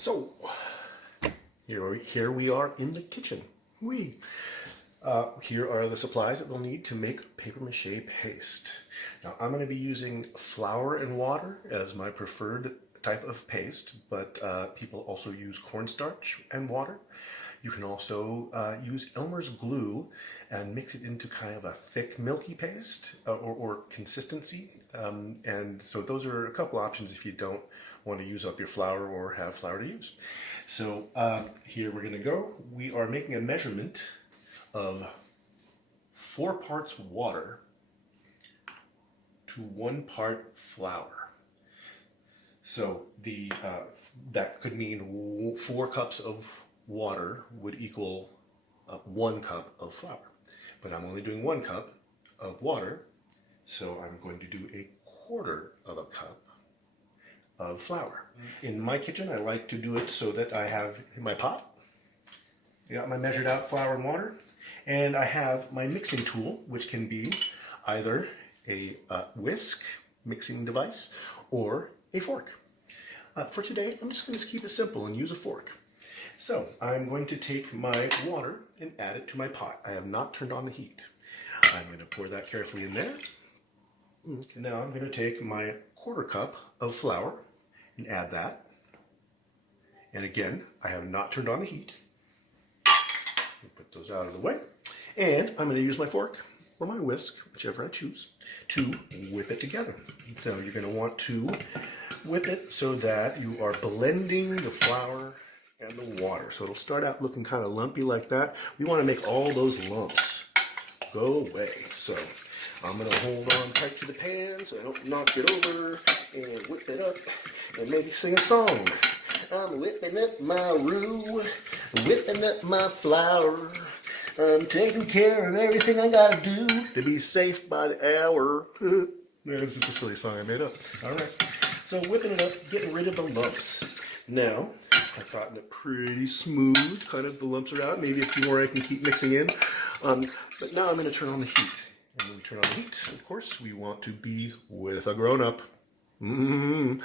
So here we are in the kitchen. Here are the supplies that we'll need to make paper mache paste. Now I'm going to be using flour and water as my preferred type of paste, but people also use cornstarch and water. You can also use Elmer's glue and mix it into kind of a thick milky paste or consistency. And so those are a couple options if you don't want to use up your flour or have flour to use. So here we're going to go. We are making a measurement of 4 parts water to 1 part flour. So that could mean 4 cups of water would equal 1 cup of flour. But I'm only doing 1 cup of water, so I'm going to do 1/4 of a cup of flour. In my kitchen, I like to do it so that I have my pot. I got my measured out flour and water, and I have my mixing tool, which can be either a whisk mixing device or a fork. For today, I'm just going to keep it simple and use a fork. So I'm going to take my water and add it to my pot. I have not turned on the heat. I'm going to pour that carefully in there. Now I'm going to take my 1/4 cup of flour and add that. And again, I have not turned on the heat. Put those out of the way. And I'm going to use my fork or my whisk, whichever I choose, to whip it together. So you're going to want to whip it so that you are blending the flour and the water. So it'll start out looking kind of lumpy like that. We want to make all those lumps go away. So I'm going to hold on tight to the pan so I don't knock it over and whip it up and maybe sing a song. I'm whipping up my roux, whipping up my flour. I'm taking care of everything I gotta do to be safe by the hour. This is a silly song I made up. All right. So whipping it up, getting rid of the lumps. Now, I've gotten it pretty smooth. Kind of the lumps are out. Maybe a few more I can keep mixing in. But now I'm going to turn on the heat. And when we turn on the heat, of course, we want to be with a grown-up. And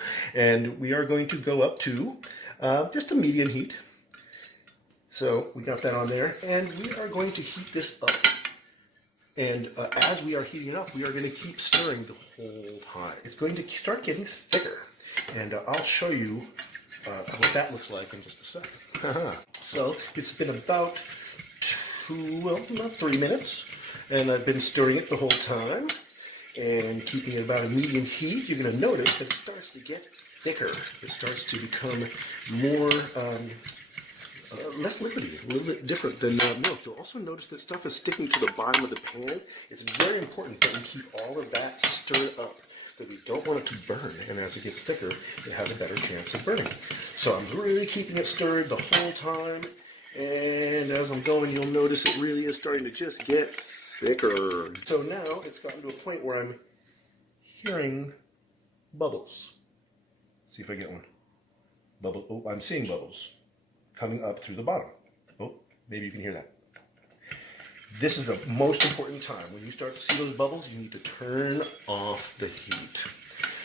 we are going to go up to just a medium heat. So we got that on there. And we are going to heat this up. And as we are heating it up, we are going to keep stirring the whole time. It's going to start getting thicker. And I'll show you what that looks like in just a second. So it's been about 3 minutes. And I've been stirring it the whole time and keeping it about a medium heat. You're going to notice that it starts to get thicker. It starts to become more, less liquidy, a little bit different than milk. You'll also notice that stuff is sticking to the bottom of the pan. It's very important that we keep all of that stirred up, because we don't want it to burn. And as it gets thicker, it has a better chance of burning. So I'm really keeping it stirred the whole time. And as I'm going, you'll notice it really is starting to just get thicker. So now it's gotten to a point where I'm hearing bubbles. See if I get one. Bubble. Oh, I'm seeing bubbles coming up through the bottom. Oh, maybe you can hear that. This is the most important time. When you start to see those bubbles, you need to turn off the heat.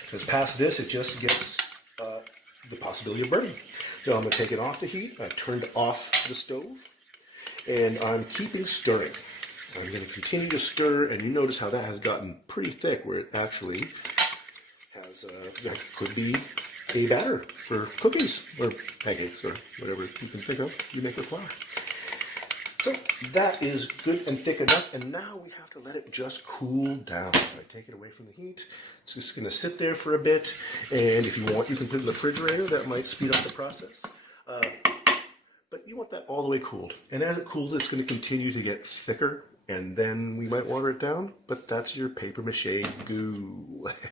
Because past this, it just gets the possibility of burning. So I'm going to take it off the heat. I've turned off the stove. And I'm keeping stirring. I'm going to continue to stir, and you notice how that has gotten pretty thick, where it actually has, that could be a batter for cookies, or pancakes, or whatever you can think of you make with flour. So that is good and thick enough, and now we have to let it just cool down. So I take it away from the heat. It's just going to sit there for a bit, and if you want, you can put it in the refrigerator. That might speed up the process. But you want that all the way cooled. And as it cools, it's going to continue to get thicker, and then we might water it down, but that's your paper mache goo.